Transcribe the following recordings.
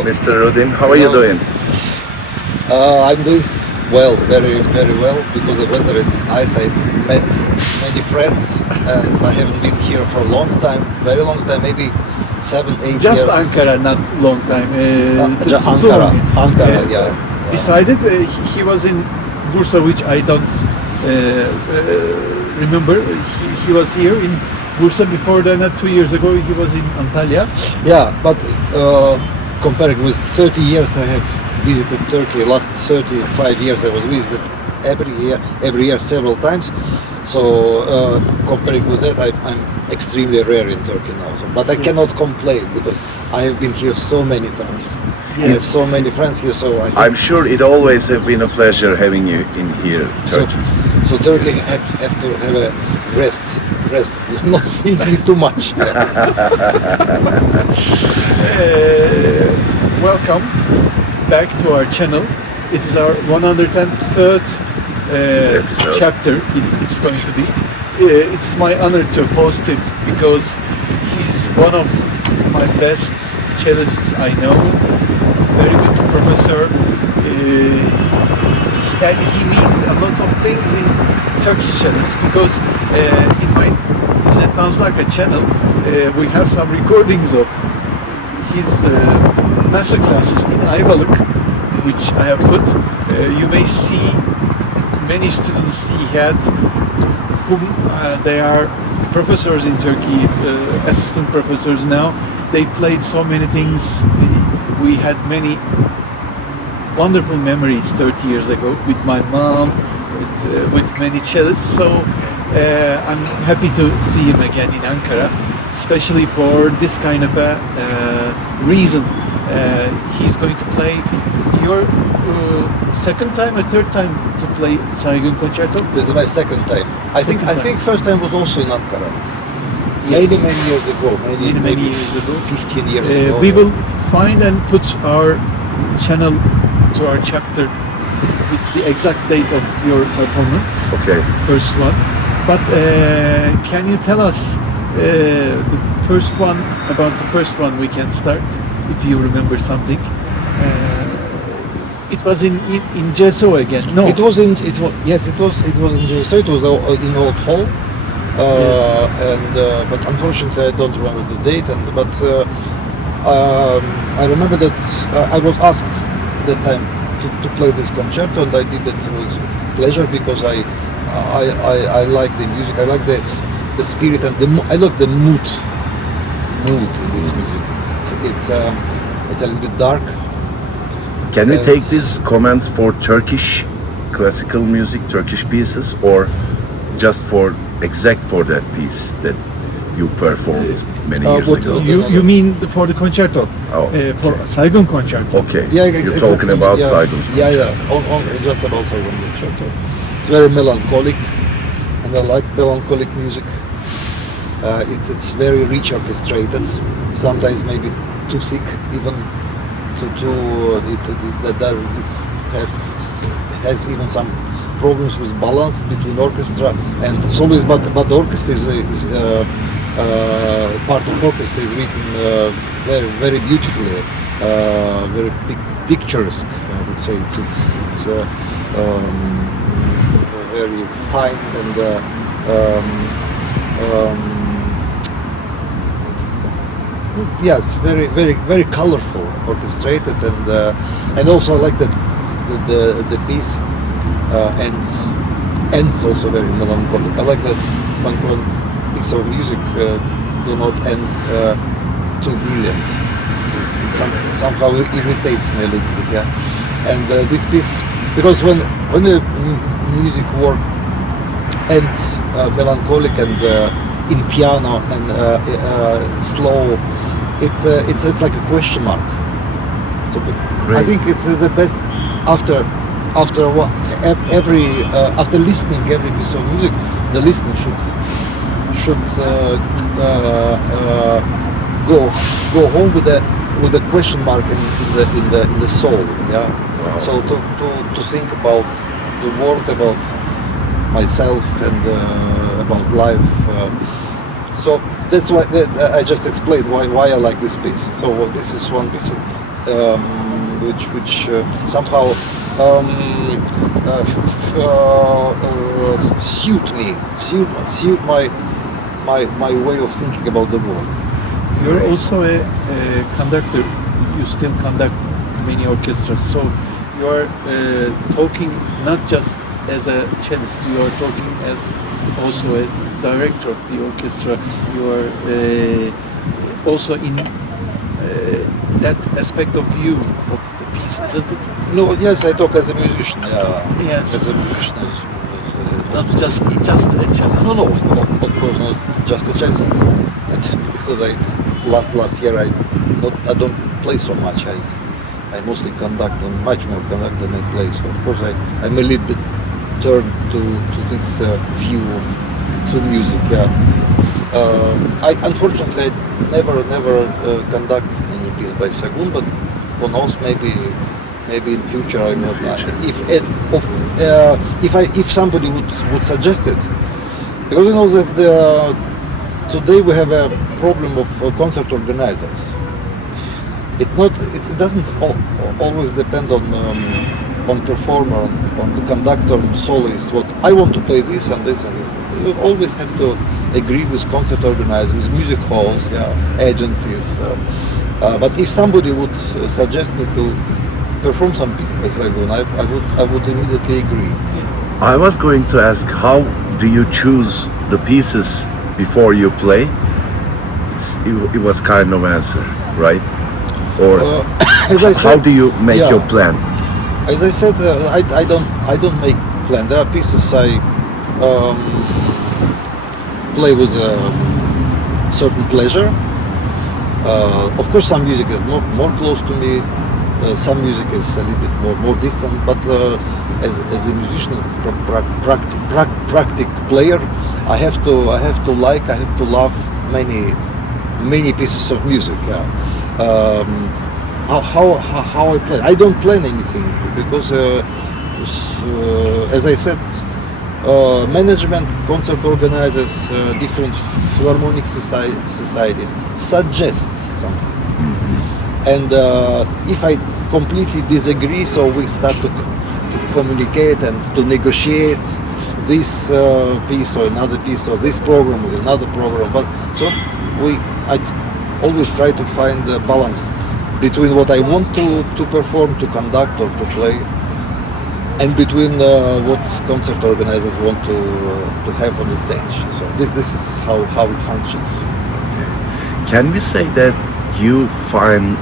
Hello. Mr. RUDIN. How are you doing? I'm doing well, very, very well, because the weather is nice. I met many friends, and I haven't been here for a long time, very long time, maybe 7-8 years. Just Ankara, not long time. Just so Ankara, yeah. Decided he was in Bursa, which I don't remember. He was here in Bursa before then. 2 years ago, he was in Antalya. Yeah, but comparing with 30 years, I have visited Turkey. Last 35 years, I was visited every year several times. So comparing with that, I'm extremely rare in Turkey now. So, but I cannot complain because I have been here so many times. Yes. I have so many friends here. So I think I'm sure it always have been a pleasure having you in here, Turkey. So Turkey have to have a rest, not thinking too much. Welcome back to our channel. It is our 103rd Episode. chapter. It's going to be. It's my honor to host him because he's one of my best cellists I know. Very good professor. And he means a lot of things in Turkish cellist because in my İzzet NAZLIAKA channel we have some recordings of his master classes in Ayvalık, which I have put. You may see many students he had whom they are professors in Turkey, assistant professors now. They played so many things. We had many wonderful memories 30 years ago with my mom, with many cellists. So I'm happy to see him again in Ankara, especially for this kind of a reason. He's going to play your second time or third time to play SAYGUN Konçerto? This is my second time. I think first time was also in Ankara. Yes. Many years ago. Maybe years ago. 15 years ago. We will find and put our channel to our chapter the exact date of your performance. Okay. First one. But can you tell us the first one, about the first one we can start, if you remember something? It was in Gesso again. No. It was in Gesso. It was in Old Hall. But unfortunately I don't remember the date. But I remember that I was asked that time to play this concerto, and I did it with pleasure because I like the music. I like the spirit and I like the mood in this music. It's a little bit dark. Can we take these comments for Turkish classical music, Turkish pieces, or just for that piece that you performed many years ago? You mean for the concerto? Oh, for SAYGUN Konçerto. Okay. Yeah, You're talking about SAYGUN's Yeah, concerto. just about SAYGUN Konçerto. It's very melancholic, and I like melancholic music. It's very rich orchestrated. Sometimes maybe too thick, even it has even some problems with balance between orchestra and it's always. But the orchestra is part of orchestra is written very, very beautifully, very picturesque. I would say it's very fine and yes, very, very, very colorful, orchestrated, and also I like that the piece ends also very melancholic. I like that when piece of music do not end too brilliant. It somehow irritates me a little bit, yeah. And this piece, because when the music work ends melancholic and in piano and slow, it's like a question mark. So I think it's the best after listening every piece of music, the listener should go home with a question mark in the soul. Yeah. Wow. So to think about the world, about myself, and about life. So that's why I just explained why I like this piece. So this is one piece. which somehow suit my way of thinking about the world. You're also a conductor. You still conduct many orchestras, so you're talking not just as a cellist. You are talking as also a director of the orchestra. You are also in that aspect of view of the piece, isn't it? No, yes, I talk as a musician. Yes. As a musician. Not just a cellist. No, of course not just a cellist. Because last year I don't play so much. I mostly conduct, and much more conduct than I play. So of course I'm a little bit turned to this view to music. Yeah. I unfortunately never conduct any piece by SAYGUN, but who knows, maybe in future I will. If somebody would suggest it, because you know that today we have a problem of concert organizers. It doesn't always depend on performer, on the conductor, on the soloist. What I want to play this and this and this. You always have to agree with concert organizers, with music halls, agencies. But if somebody would suggest me to perform some piece by SAYGUN, I would immediately agree. I was going to ask, how do you choose the pieces before you play? It was kind of answer, right? Or as I said, how do you make your plan? As I said, I don't make plan. There are pieces I play with a certain pleasure. Of course, some music is more close to me. Some music is a little bit more distant. But as a musician, practic player, I have to love many pieces of music. How I play? I don't plan anything because, as I said, management, concert organizers, different philharmonic societies suggest something, and if I completely disagree, so we start to communicate and to negotiate this piece or another piece or this program or another program. But so I always try to find a balance between what I want to perform, to conduct or to play, and between what concert organizers want to have on the stage. So this is how it functions. Can we say that you find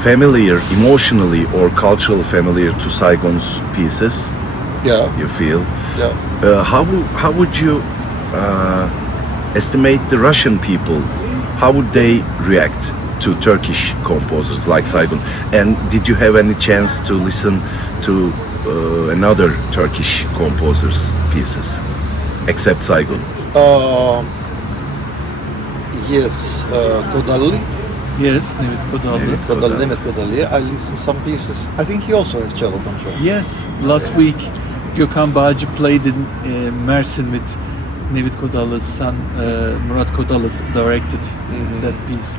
familiar, emotionally or culturally familiar to SAYGUN's pieces? Yeah. You feel? Yeah. How would you estimate the Russian people? How would they react to Turkish composers like SAYGUN? And did you have any chance to listen to another Turkish composers' pieces, except SAYGUN? Yes, Kodalli. Yes, Mehmet Kodalli. I listened some pieces. I think he also has cello control. Yes, last week Gökhan Bağcı played in Mersin with Nevit Kodallı's son, Murat Kodallı directed that piece.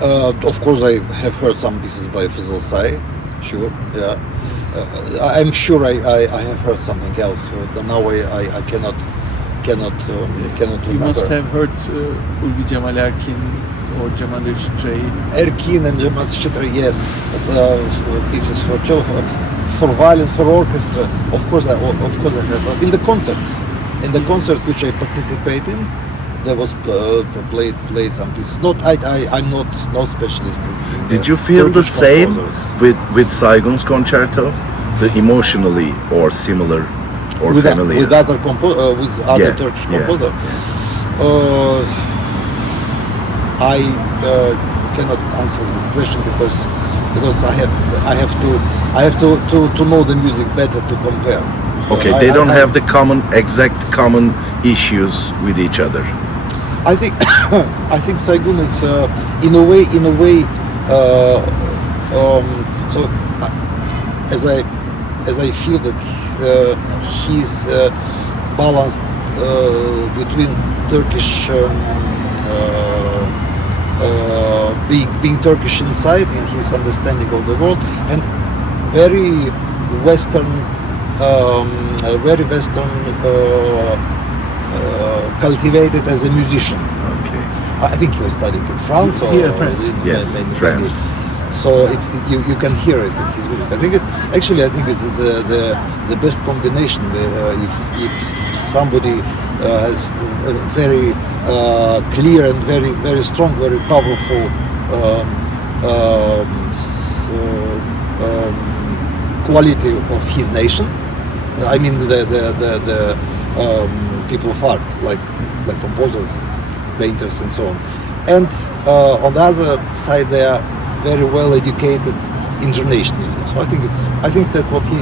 Of course, I have heard some pieces by Fızıl Say. Sure, yeah. I'm sure I have heard something else. Now I cannot remember. You must have heard Ulvi Cemal Erkin or Cemal Reşit Rey. Erkin and Cemal Reşit Rey, yes. Pieces for cello, for violin, for orchestra. Of course I heard. In the concerts which I participate in, there was played some pieces. I'm not specialist. Did you feel the same with SAYGUN's Konçerto? The emotionally or similar or familiar? With other Turkish composers? I cannot answer this question because I have to know the music better to compare. Okay, they don't have the exact common issues with each other. I think SAYGUN is in a way so as I feel that he's balanced between Turkish being Turkish inside in his understanding of the world, and very Western, cultivated as a musician. Okay. I think he was studying in France or France. Yes, in France. So you can hear it in his music. I think it's the best combination. If somebody has a very clear and very strong, very powerful quality of his nation. I mean the people of art, like composers, painters, and so on. And on the other side, they are very well educated internationally. So I think that what he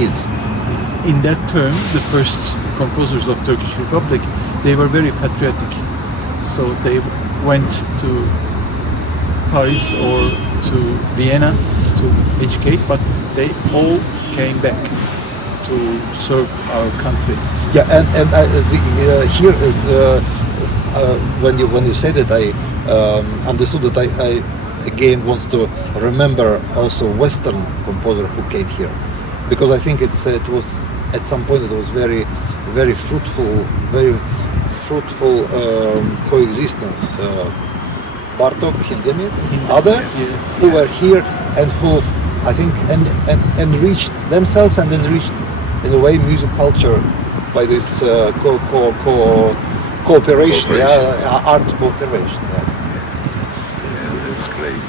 is. In that term, the first composers of Turkish Republic, they were very patriotic. So they went to Paris or to Vienna to educate, but they all came back to serve our country. Yeah, and I think here when you said that, I understood that I again want to remember also Western composer who came here, because I think it was at some point it was very fruitful coexistence. Bartok, Hindemith, others who were here and who I think enriched themselves and enriched in a way music culture by this cooperation, yeah, art cooperation. Yeah. That's great.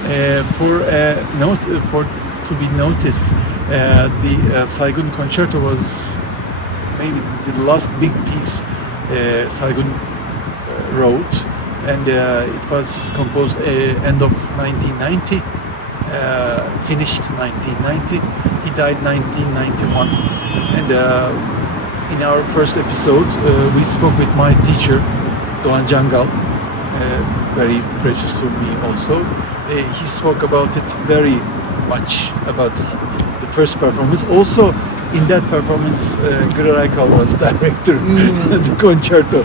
To be noticed, the SAYGUN Concerto was maybe the last big piece SAYGUN wrote, and it was composed end of 1990, finished 1990. He died 1991, and in our first episode we spoke with my teacher Doğan Jangal, very precious to me also. He spoke about it very much, about the first performance. Also, in that performance, Gürer Aykal was director of the concerto.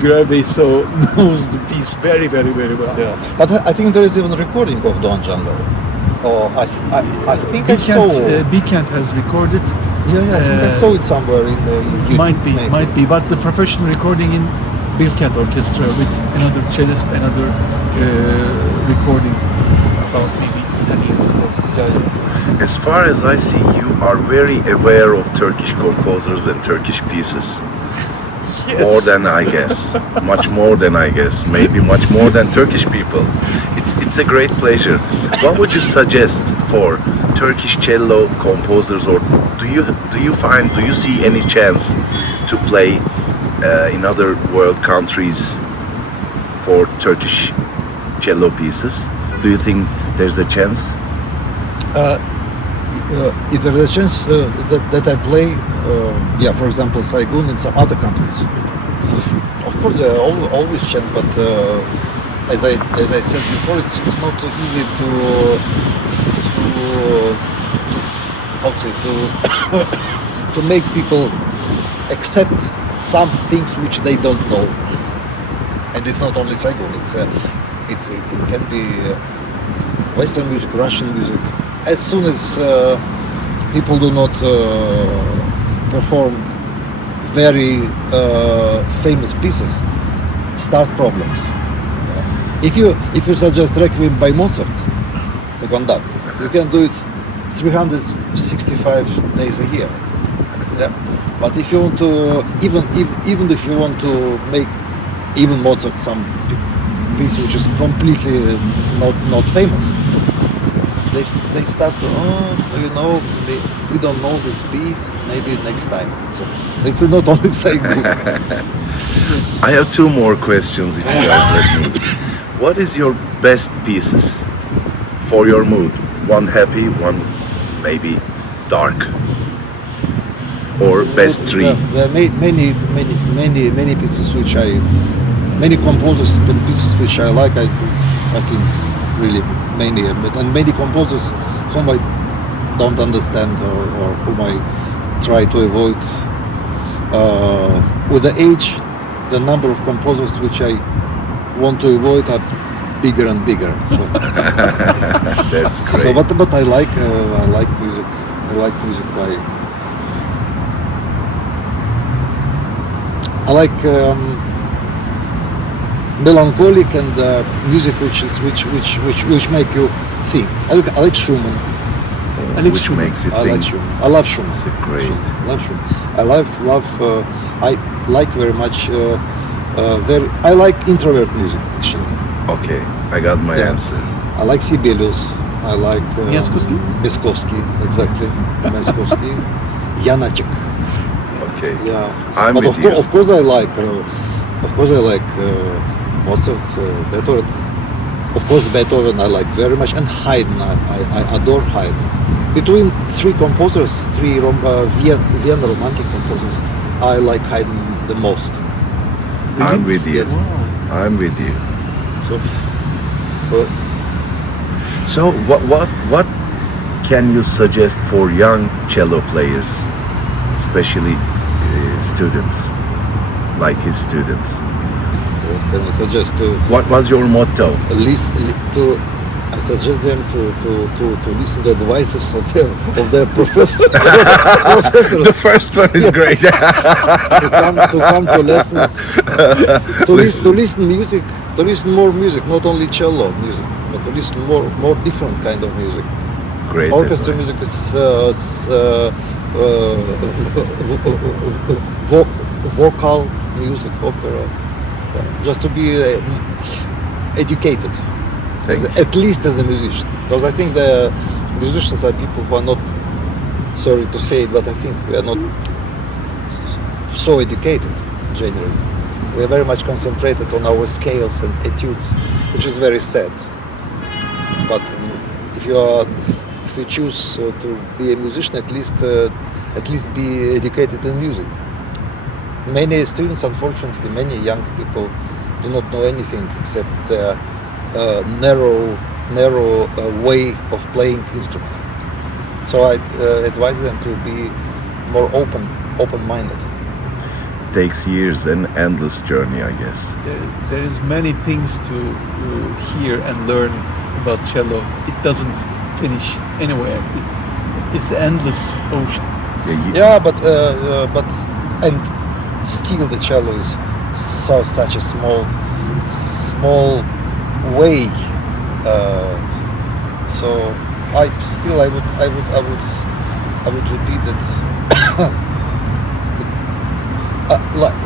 Gürer Bey so knows the piece very well. Yeah. But I think there is even a recording of Doğan Jangal. Oh, I think I saw. Bilkent has recorded. Yeah, I think I saw it somewhere in YouTube. Might be, but the professional recording in Bilkent Orchestra with another cellist, another recording about maybe 10 years ago. Yeah. As far as I see, you are very aware of Turkish composers and Turkish pieces. Yes. More than I guess. Much more than I guess. Maybe much more than Turkish people. It's a great pleasure. What would you suggest for Turkish cello composers, or do you see any chance to play in other world countries for Turkish cello pieces? Do you think there's a chance? If there's a chance that I play, for example, SAYGUN in some other countries, of course there are always chance, but as I said before, it's not too easy to make people accept some things which they don't know. And it's not only SAYGUN, it can be Western music, Russian music. As soon as people do not perform very famous pieces, starts problems. If you suggest Requiem by Mozart to conduct, you can do it 365 days a year. Yeah. But if you want to, even if you want to make even Mozart some piece which is completely not famous, they start to, we don't know this piece, maybe next time. So it's not only SAYGUN. I have two more questions if you guys let me. What is your best pieces for your mood? One happy, one maybe dark, or best three? There are many pieces many composers and pieces which I like. I think really many, and many composers whom I don't understand or whom I try to avoid. With the age, the number of composers which I want to avoid are bigger and bigger. So, That's great. so but I like music. I like music by. I like melancholic and music which make you think. I like Schumann. Which makes you I think. like Schumann. I love Schumann. It's great. Schumann. I love Schumann. I like very much. I like introvert music actually. Okay, I got my Yeah. answer. I like Sibelius. I like Miaskovsky? Miskovsky, exactly. Miskovsky. Janacek. Okay. Yeah. I'm But with you. of course I like. Mozart, Beethoven. Of course Beethoven I like very much, and Haydn. I adore Haydn. Between three composers, Vienna Romantic composers, I like Haydn the most. I'm with you. Wow. I'm with you. So, So what can you suggest for young cello players, especially students, like his students? what can I suggest to What was your motto? I suggest them to listen to the advices of their professors. The first one is great. to come to lessons, to listen more music, not only cello music, but to listen more different kind of music. Great Orchestra advice. music is vocal music, opera, just to be educated. At least as a musician, because I think the musicians are people who are not, sorry to say it, but I think we are not so educated generally. We are very much concentrated on our scales and etudes, which is very sad. But if you choose to be a musician, at least be educated in music. Many students, unfortunately, many young people do not know anything except narrow way of playing instrument. So I advise them to be more open-minded. Takes years and endless journey, I guess. There is many things to hear and learn about cello. It doesn't finish anywhere. It's an endless ocean. Yeah, but and still the cello is such a small way. So I would repeat that.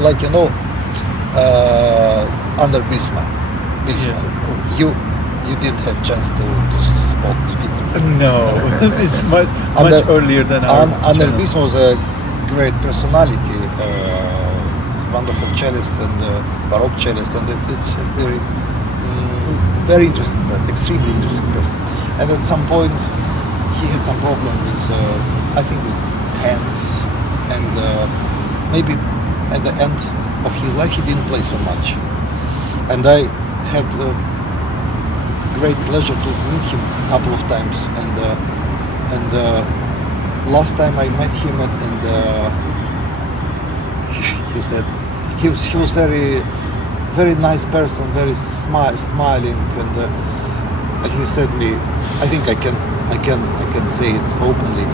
Like you know, under Bismarck, Yes, of course. you didn't have chance to speak to me. No, it's much earlier than our Under channel. Bismarck was a great personality, wonderful cellist and baroque cellist, and it's a very interesting person, extremely interesting person. And at some point, he had some problem with, I think, with hands, and maybe at the end of his life he didn't play so much. And I had great pleasure to meet him a couple of times, and last time I met him, and he said he was very nice person, very smiling, and he said me, I think I can say it openly.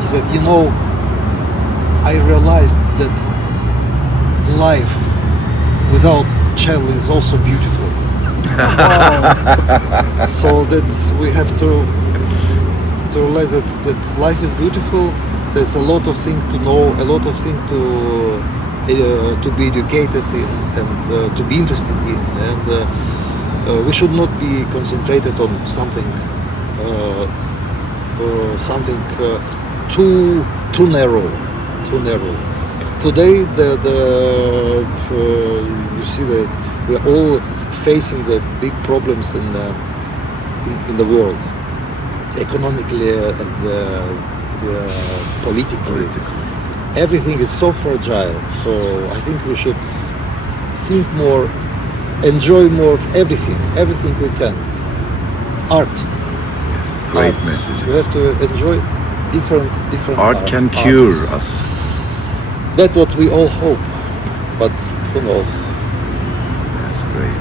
He said, you know, I realized that life without cello is also beautiful. So that we have to realize that life is beautiful. There's a lot of things to know, a lot of things to be educated in, and to be interested in, and we should not be concentrated on something too narrow. Today, you see that we are all facing the big problems in the world, economically and politically. Everything is so fragile. So I think we should think more, enjoy more, everything we can. Art. Yes, great Art. messages. We have to enjoy different Art can cure artists. us. That's what we all hope, but who knows? That's great.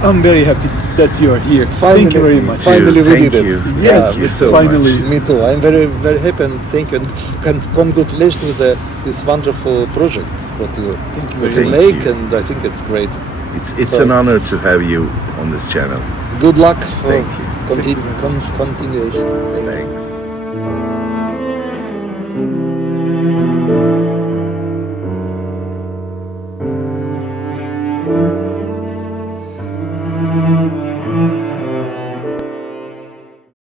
I'm very happy that you are here. Thank you very much. Finally, we Thank did you. it. Thank Yes, you yes, so finally. much. Me too. I'm very, very happy and thank you. And congratulations with this wonderful project what you very much. make, Thank you. and I think it's great. It's So- an honor to have you on this channel. Good luck for Thank you. continuation. Thank you. Thanks.